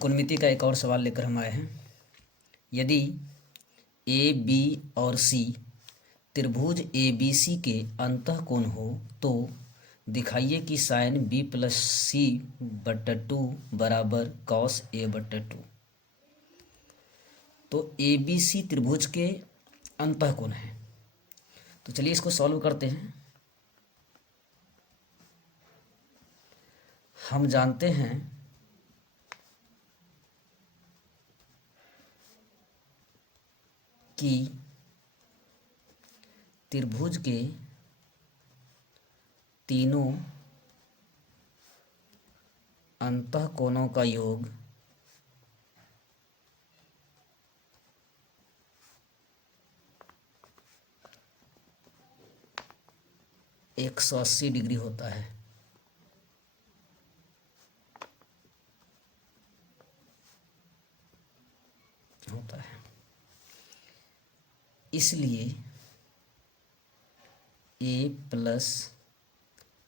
त्रिकोणमिति का एक और सवाल लेकर हम आए हैं। यदि ए बी और सी त्रिभुज ए बी सी के अंतःकोण हो तो दिखाइए कि साइन बी प्लस सी बट्टा टू बराबर कॉस ए बट्टा टू। तो ए बी सी त्रिभुज के अंतःकोण है। तो चलिए इसको सॉल्व करते हैं। हम जानते हैं कि त्रिभुज के तीनों अंतःकोणों का योग 180 डिग्री होता है। इसलिए ए प्लस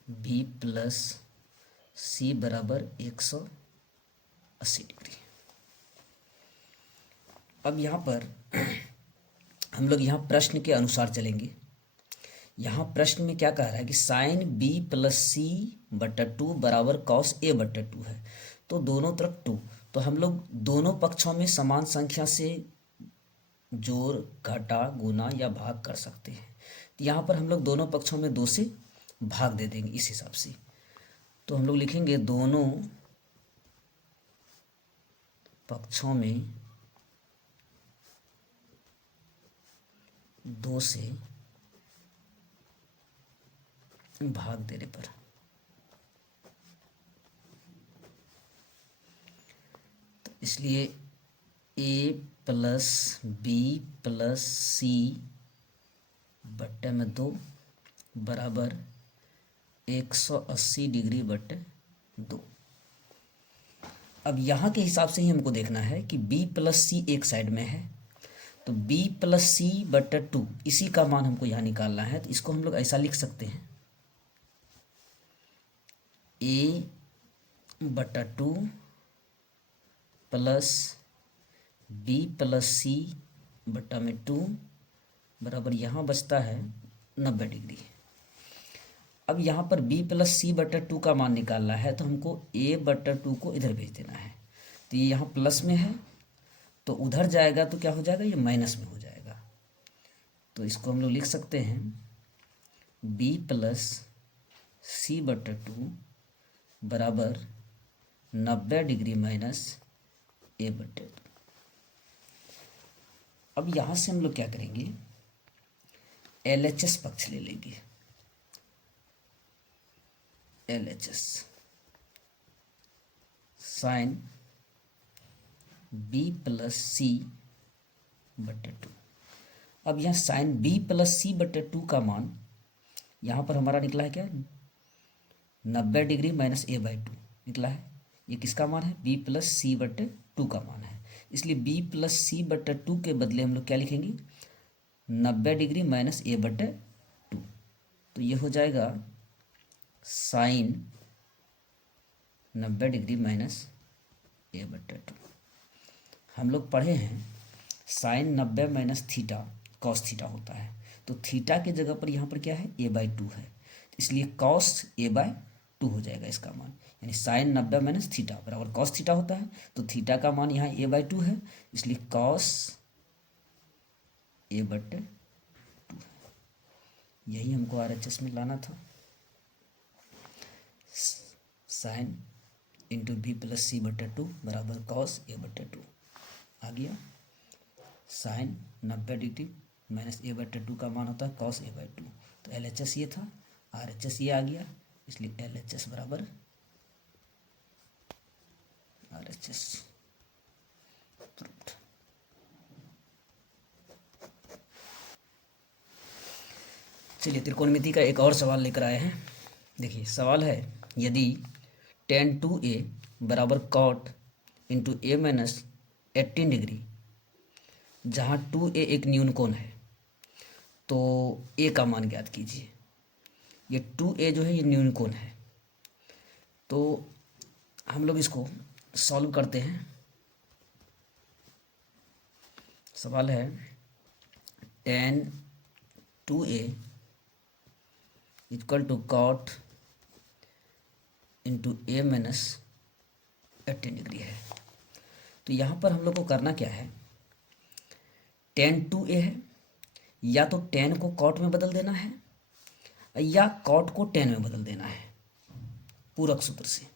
बी प्लस सी बराबर 180 डिग्री। अब यहाँ पर हम लोग यहाँ प्रश्न के अनुसार चलेंगे। यहाँ प्रश्न में क्या कह रहा है कि साइन बी प्लस सी बट्टा टू बराबर कॉस ए बट्टा टू है। तो दोनों तरफ टू, तो हम लोग दोनों पक्षों में समान संख्या से जोड़, घटा, गुना या भाग कर सकते हैं। तो यहाँ पर हम लोग दोनों पक्षों में 2 से भाग दे देंगे इस हिसाब से। तो हम लोग लिखेंगे दोनों पक्षों में 2 से भाग देने पर तो इसलिए ए प्लस बी प्लस सी बट्टे में 2 बराबर 180 डिग्री बट्टे 2। अब यहाँ के हिसाब से ही हमको देखना है कि b प्लस सी एक साइड में है, तो b प्लस सी बट्टा 2 इसी का मान हमको यहाँ निकालना है। तो इसको हम लोग ऐसा लिख सकते हैं a बट्टा 2 प्लस b प्लस सी बट्टा में 2 बराबर यहाँ बचता है 90 डिग्री। अब यहाँ पर b प्लस सी बट्टा 2 का मान निकालना है, तो हमको a बट्टा 2 को इधर भेज देना है। तो ये यहाँ प्लस में है तो उधर जाएगा तो क्या हो जाएगा, ये माइनस में हो जाएगा। तो इसको हम लोग लिख सकते हैं b प्लस सी बट्टा 2 बराबर 90 डिग्री माइनस a बट्टा 2। अब यहाँ से हम लोग क्या करेंगे, LHS पक्ष ले लेंगे। LHS साइन B प्लस सी बट्टा 2। अब यहाँ साइन B प्लस सी बट्टा 2 का मान यहाँ पर हमारा निकला है क्या, 90 डिग्री माइनस a बाई 2 निकला है। ये किसका मान है, b प्लस सी बट्टे 2 का मान है। इसलिए b प्लस सी बट्टे 2 के बदले हम लोग क्या लिखेंगे, 90 डिग्री माइनस a बट्टे 2। तो ये हो जाएगा साइन 90 डिग्री माइनस a बट्टे 2। हम लोग पढ़े हैं साइन 90 माइनस थीटा कॉस थीटा होता है। तो थीटा की जगह पर यहाँ पर क्या है, a बाई 2 है, इसलिए कॉस a बाई 2 हो जाएगा इसका मान। यानी साइन 90 माइनस थीटा बराबर कॉस थीटा होता है। तो थीटा का मान यहाँ a बाई 2 है, इसलिए कॉस a बट्टे 2। यही हमको RHS में लाना था। साइन इंटू बी प्लस सी बट्टे 2 बराबर कॉस a बट्टे 2 आ गया। साइन 90 डिग्री माइनस a बट्टे 2 का मान होता है कॉस a बाई 2। तो LHS ये था, RHS ये आ गया, इसलिए LHS बराबर RHS प्रूव्ड। चलिए त्रिकोणमिति का एक और सवाल लेकर आए हैं। देखिए सवाल है, यदि tan 2a बराबर cot into a minus 18 degree, जहाँ 2a एक न्यून कोण है, तो a का मान ज्ञात कीजिए। ये 2a जो है ये न्यून कोण है। तो हम लोग इसको सॉल्व करते हैं। सवाल है tan 2a equal to cot into a minus 18 degree है। तो यहाँ पर हम लोग को करना क्या है, tan 2a है, या तो tan को cot में बदल देना है या cot को tan में बदल देना है पूरक सूत्र से।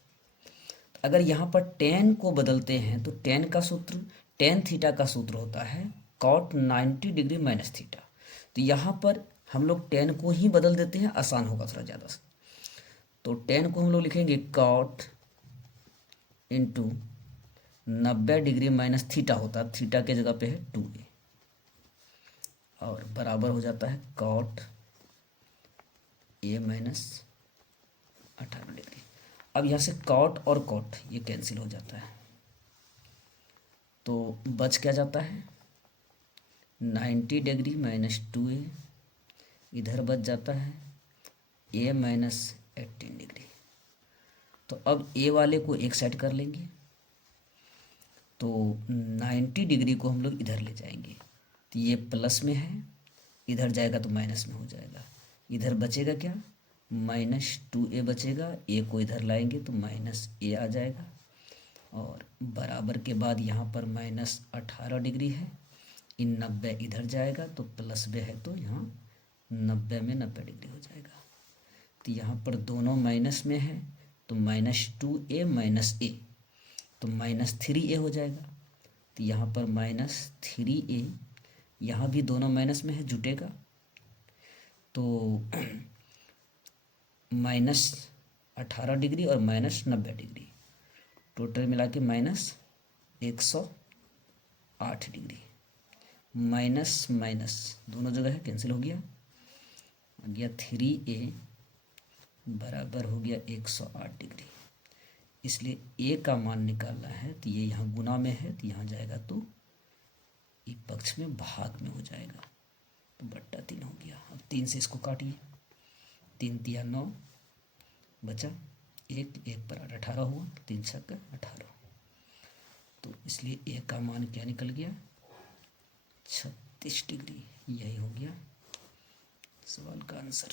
अगर यहाँ पर tan को बदलते हैं तो tan का सूत्र tan थीटा का सूत्र होता है cot 90 डिग्री माइनस थीटा। तो यहाँ पर हम लोग tan को ही बदल देते हैं, आसान होगा थोड़ा ज़्यादा। तो tan को हम लोग लिखेंगे cot into 90 degree minus theta होता है, थीटा के जगह पे है 2a, और बराबर हो जाता है cot a माइनस 18 डिग्री। अब यहाँ से cot और cot ये कैंसिल हो जाता है, तो बच क्या जाता है 90 डिग्री माइनस 2a, इधर बच जाता है a माइनस 18 डिग्री। तो अब a वाले को एक साइड कर लेंगे, तो 90 डिग्री को हम लोग इधर ले जाएंगे, तो ये प्लस में है, इधर जाएगा तो माइनस में हो जाएगा। इधर बचेगा क्या, माइनस 2a बचेगा, a को इधर लाएंगे तो माइनस a आ जाएगा, और बराबर के बाद यहाँ पर माइनस 18 डिग्री है, इन 90 इधर जाएगा तो प्लस में है, तो यहाँ 90 में 90 डिग्री हो जाएगा। तो यहाँ पर दोनों माइनस में है, तो माइनस 2a माइनस a, तो माइनस 3a हो जाएगा। तो यहाँ पर माइनस 3a, यहाँ भी दोनों माइनस में है, जुटेगा, तो माइनस 18 डिग्री और माइनस 90 डिग्री, टोटल मिला के माइनस 108 डिग्री। माइनस माइनस दोनों जगह है, कैंसिल हो गया, आ गया 3a बराबर हो गया 108 डिग्री। इसलिए a का मान निकालना है, तो ये यहाँ गुना में है, तो यहाँ जाएगा तो ये पक्ष में भाग में हो जाएगा, तो बट्टा 3 हो गया। अब 3 से इसको काटिए, 3 तिया 9 बचा, एक पर 18 हुआ, 3 छक्का 18, तो इसलिए a का मान क्या निकल गया 36 डिग्री। यही हो गया सवाल का आंसर।